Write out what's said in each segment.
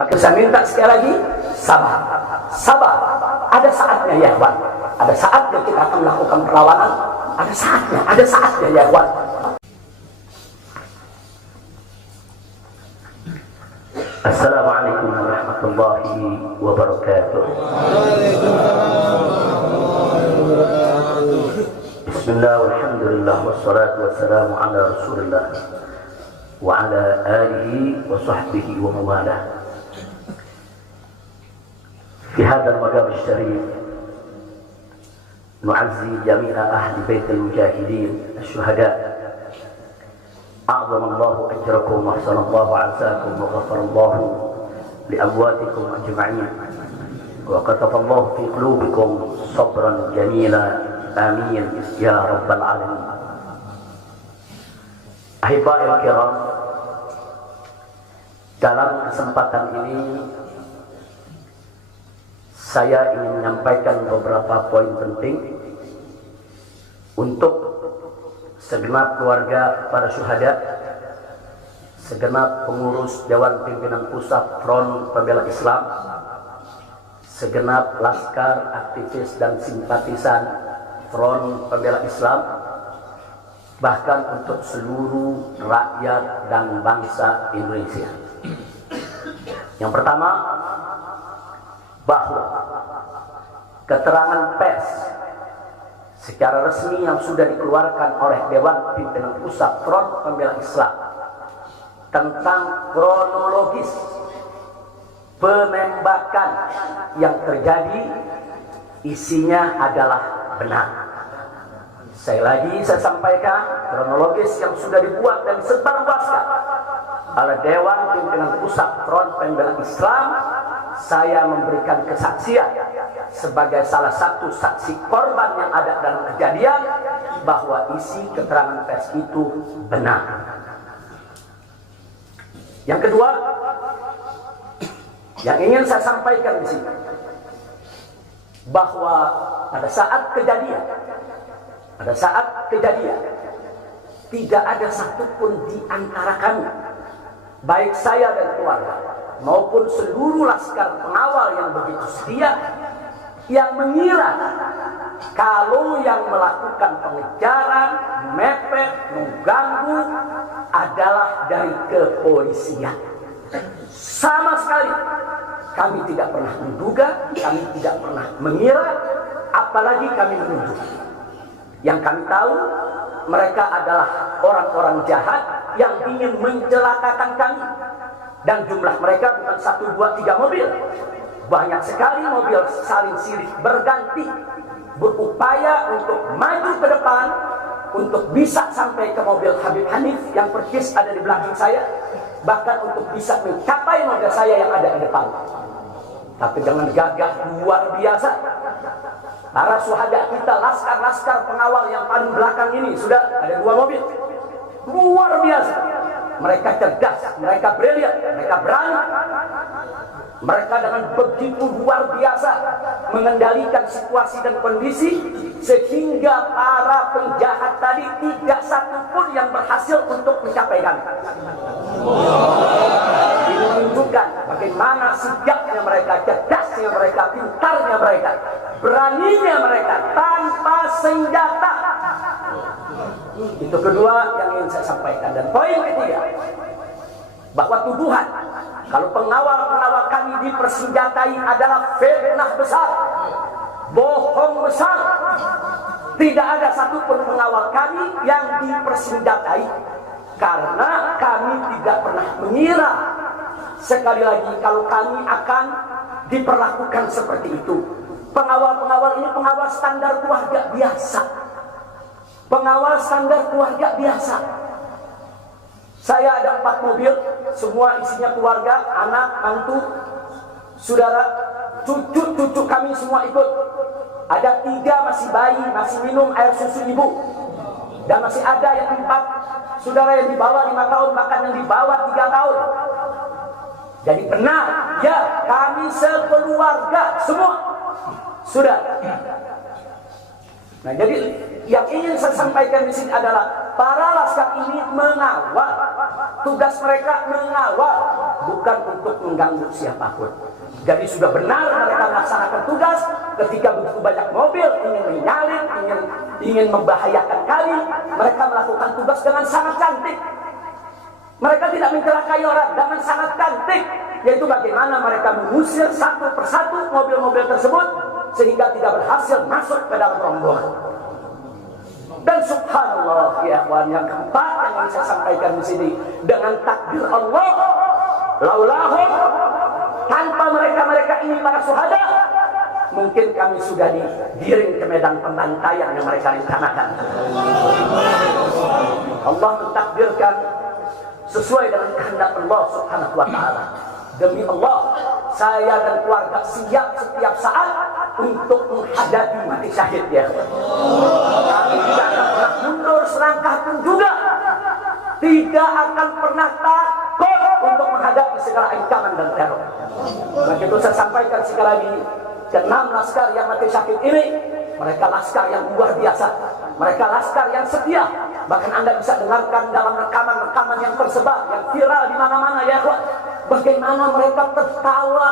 Maka saya minta sekali lagi, sabar. Sabar. Ada saatnya ya ikhwan. Ada saatnya kita akan melakukan perlawanan. Ada saatnya ya ikhwan. Assalamualaikum warahmatullahi wabarakatuh. Bismillah walhamdulillah wassalatu wassalamu ala rasulillah wa ala alihi wa sahbihi wa mawalah. Fi hadha al-maqam al-sharif nu'azzi jami'a ahli bait al-mujahidin al-shuhada. أعظم الله أجركم وأحسن الله عزاكم وغفر الله لأمواتكم أجمعين وكتب الله في قلوبكم صبرا جميلا آمين يا رب العالمين. Ahibbai al-kiram, dalam kesempatan ini saya ingin menyampaikan beberapa poin penting untuk segenap keluarga para syuhada, segenap pengurus Dewan Pimpinan Pusat Front Pembela Islam, segenap laskar, aktivis dan simpatisan Front Pembela Islam, bahkan untuk seluruh rakyat dan bangsa Indonesia. Yang pertama, bahwa keterangan pers secara resmi yang sudah dikeluarkan oleh Dewan Pimpinan Pusat Front Pembela Islam tentang kronologis penembakan yang terjadi isinya adalah benar. Saya sampaikan kronologis yang sudah dibuat dan disebarluaskan oleh Dewan Pimpinan Pusat Front Pembela Islam. Saya memberikan kesaksian sebagai salah satu saksi korban yang ada dalam kejadian bahwa isi keterangan pers itu benar. Yang kedua, yang ingin saya sampaikan di sini, bahwa pada saat kejadian tidak ada satupun di antara kami, baik saya dan keluarga maupun seluruh laskar pengawal yang begitu setia, yang mengira kalau yang melakukan pengejaran, mepet, mengganggu adalah dari kepolisian. Sama sekali kami tidak pernah menduga, kami tidak pernah mengira, apalagi kami menuduh. Yang kami tahu, mereka adalah orang-orang jahat yang ingin mencelakakan kami. Dan jumlah mereka bukan 1, 2, 3 mobil. Banyak sekali mobil saling silih berganti, berupaya untuk maju ke depan, untuk bisa sampai ke mobil Habib Hanif yang persis ada di belakang saya, bahkan untuk bisa mencapai mobil saya yang ada di depan. Tapi dengan gagah luar biasa, para syuhada kita, laskar-laskar pengawal yang paling belakang ini, sudah ada 2 mobil. Luar biasa. Mereka cerdas, mereka brilian, mereka berani. Mereka dengan begitu luar biasa mengendalikan situasi dan kondisi, sehingga para penjahat tadi tidak satupun yang berhasil untuk mencapai kami. Ini menunjukkan bagaimana sigapnya mereka, cerdasnya mereka, pintarnya mereka, beraninya mereka tanpa senjata. Itu kedua yang ingin saya sampaikan. Dan poin ketiga, bahwa tuduhan kalau pengawal-pengawal kami dipersenjatai adalah fitnah besar, bohong besar. Tidak ada satupun pengawal kami yang dipersenjatai, karena kami tidak pernah mengira, sekali lagi, kalau kami akan diperlakukan seperti itu. Pengawal-pengawal ini pengawal standar keluarga biasa. Pengawal standar keluarga biasa. Saya ada 4 mobil, semua isinya keluarga, anak, mantu, saudara, cucu kami semua ikut. Ada 3 masih bayi, masih minum air susu ibu. Dan masih ada yang 4 saudara yang di bawah 5 tahun, bahkan yang di bawah 3 tahun. Jadi benar, ya, kami sekeluarga semua sudah. Nah, jadi yang ingin saya sampaikan di sini adalah para laskar ini mengawal Tugas mereka mengawal, bukan untuk mengganggu siapapun. Jadi sudah benar mereka melaksanakan tugas. Ketika begitu banyak mobil ingin menyalip, ingin membahayakan kami, mereka melakukan tugas dengan sangat cantik. Mereka tidak mencelakai orang dengan sangat cantik, yaitu bagaimana mereka mengusir satu persatu mobil-mobil tersebut sehingga tidak berhasil masuk ke dalam rombongan. Dan subhanallah ya kawan, yang keempat yang ingin saya sampaikan di sini, dengan takdir Allah, laulahum, tanpa mereka ini para syuhada, mungkin kami sudah digiring ke medan pembantaian yang mereka rencanakan. Allah mentakdirkan sesuai dengan kehendak Allah subhanahu wa ta'ala. Demi Allah, saya dan keluarga siap setiap saat untuk menghadapi mati syahid ya. Kami tidak akan pernah mundur selangkah pun juga. Tidak akan pernah takut untuk menghadapi segala ancaman dan teror. Maka itu saya sampaikan sekali lagi, ke-6 laskar yang mati syahid ini, mereka laskar yang luar biasa. Mereka laskar yang setia. Bahkan Anda bisa dengarkan dalam rekaman-rekaman yang tersebar, yang viral di mana-mana ya kawan. Bagaimana mereka tertawa,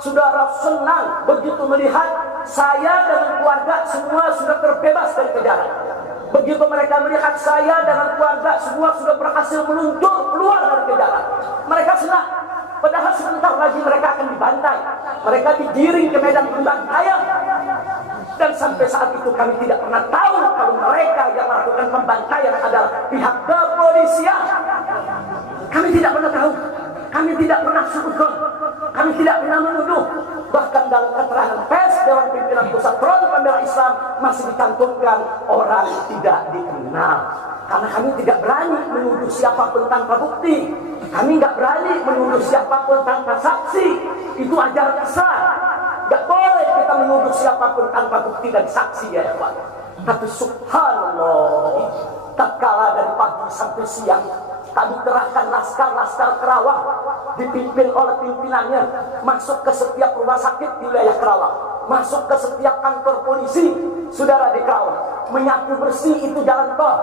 saudara senang begitu melihat saya dan keluarga semua sudah terbebas dari kejaran. Begitu mereka melihat saya dan keluarga semua sudah berhasil meluncur keluar dari kejaran, mereka senang. Padahal sebentar lagi mereka akan dibantai, mereka digiring ke medan pembantaian. Dan sampai saat itu kami tidak pernah tahu kalau mereka yang melakukan pembantaian adalah pihak kepolisian. Kami tidak pernah tahu. Kami tidak pernah suzon, kami tidak pernah menuduh. Bahkan dalam keterangan pers Dewan Pimpinan Pusat Front Pembela Islam masih dicantumkan orang tidak dikenal. Karena kami tidak berani menuduh siapapun tanpa bukti. Kami nggak berani menuduh siapapun tanpa saksi. Itu ajaran Islam. Nggak boleh kita menuduh siapapun tanpa bukti dan saksi ya Pak. Tapi subhanallah, tak kalah dari pagi sampai siang, kami kerahkan laskar-laskar Kerawang dipimpin oleh pimpinannya masuk ke setiap rumah sakit di wilayah Kerawang, masuk ke setiap kantor polisi saudara di Kerawang, menyapu bersih itu jalan tol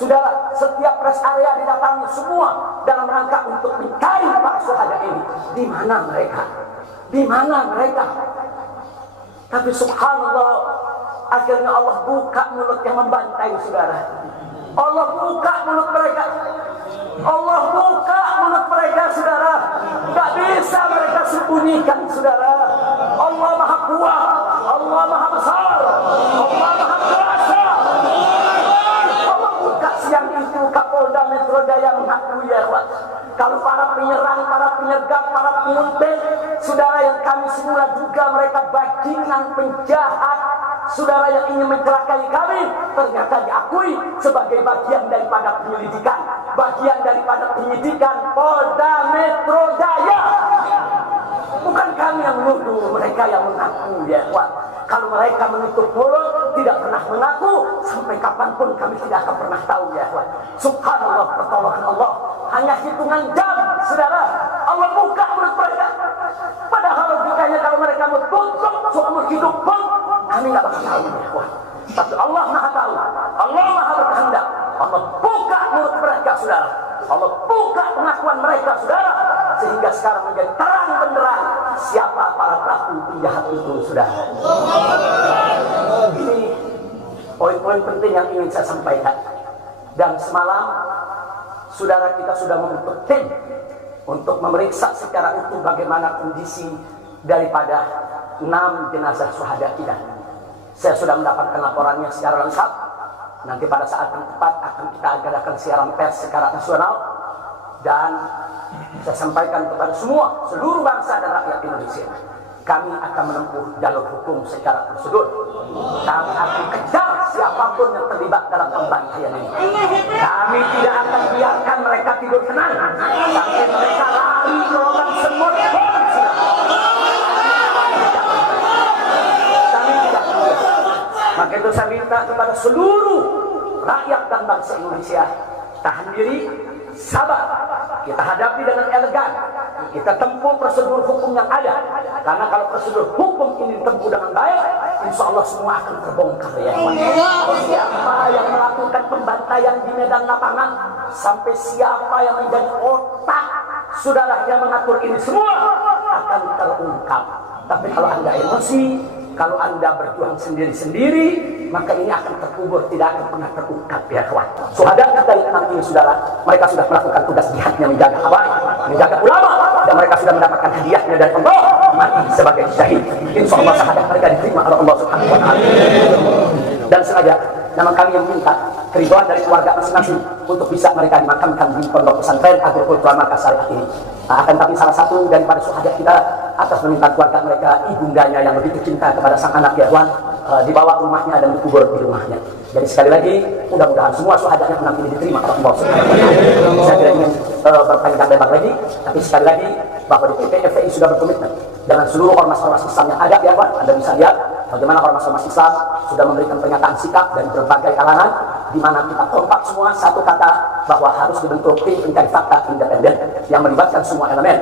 saudara, setiap rest area didatangi semua dalam rangka untuk mencari para syuhada ini. Di mana mereka? Di mana mereka? Tapi subhanallah, akhirnya Allah buka mulut yang membantai saudara. Allah buka mulut mereka. Allah buka mulut mereka saudara. Tak bisa mereka sembunyikan saudara. Allah maha kuat, Allah maha besar, Allah maha kuasa. Allah buka siang itu Kapolda Metro Jaya mengakui ya kawan, kalau para penyerang, para penyergap, para penguntit saudara yang kami semula duga mereka bajingan penjahat, saudara yang ingin mencelakai kami, ternyata diakui sebagai bagian daripada penyelidikan, bagian daripada penyidikan Polda Metro Jaya. Bukan kami yang menuduh, mereka yang mengaku ya kawan. Kalau mereka menutup mulut, tidak pernah mengaku, sampai kapanpun kami tidak akan pernah tahu ya kawan. Subhanallah, pertolongan Allah hanya hitungan jam saudara. Allah buka mulut mereka. Padahal logikanya kalau mereka mau tutup seumur hidup pun kami nggak bakal tahu ya kawan. Tapi Allah maha tahu, Allah maha berkehendak. Allah buka mulut mereka saudara, Allah buka pengakuan mereka saudara, sehingga sekarang menjadi terang benderang siapa para pelaku penjahat itu saudara. Ini poin-poin penting yang ingin saya sampaikan. Dan semalam saudara kita sudah membentuk tim untuk memeriksa secara utuh bagaimana kondisi daripada 6 jenazah syuhada kita. Saya sudah mendapatkan laporannya secara lengkap. Nanti pada saat yang tepat akan kita adakan siaran pers secara nasional. Dan saya sampaikan kepada semua, seluruh bangsa dan rakyat Indonesia, kami akan menempuh jalur hukum secara prosedur. Kami akan kejar siapapun yang terlibat dalam pembantaian ini. Kami tidak akan biarkan mereka tidur tenang sampai mereka lari ke lubang semut. Kami tidak boleh. Maka itu saya minta kepada seluruh rakyat dan bangsa Indonesia, tahan diri, sabar. Kita hadapi dengan elegan. Kita tempuh prosedur hukum yang ada. Karena kalau prosedur hukum ini ditempuh dengan baik, insya Allah semua akan terbongkar ya. Siapa yang melakukan pembantaian di medan lapangan, sampai siapa yang menjadi otak saudara yang mengatur ini semua akan terungkap. Tapi kalau Anda emosi, kalau Anda berjuang sendiri-sendiri, maka ini akan terkubur, tidak akan pernah terungkap ya kawan. Syuhada kita yang enam ini saudara, mereka sudah melakukan tugas jihadnya menjaga hawa, menjaga ulama, dan mereka sudah mendapatkan hadiahnya dari Allah, mati sebagai syahid. Insya Allah syahadat mereka diterima oleh Allah Subhanahu wa Ta'ala. Dan sengaja nama kami yang minta keriduan dari keluarga masing-masing untuk bisa mereka dimakamkan di pondok pesantren Agro Kultural Markas Syariah ini. Akan tapi salah satu daripada syuhada kita atas permintaan keluarga mereka, ibundanya yang begitu cinta kepada sang anak ya Tuhan, dibawa ke rumahnya dan dikubur di rumahnya. Jadi sekali lagi, mudah-mudahan semua syuhada yang enam ini diterima oleh Allah Subhanahu wa Ta'ala. Saya tidak ingin berpanjang lebar lagi, tapi sekali lagi bahwa di PPFI sudah berkomitmen dengan seluruh ormas-ormas Islam yang ada ya Tuhan. Anda bisa lihat bagaimana ormas-ormas Islam sudah memberikan pernyataan sikap dari berbagai kalangan, di mana kita kompak semua satu kata bahwa harus dibentuk tim pencari fakta independen yang melibatkan semua elemen.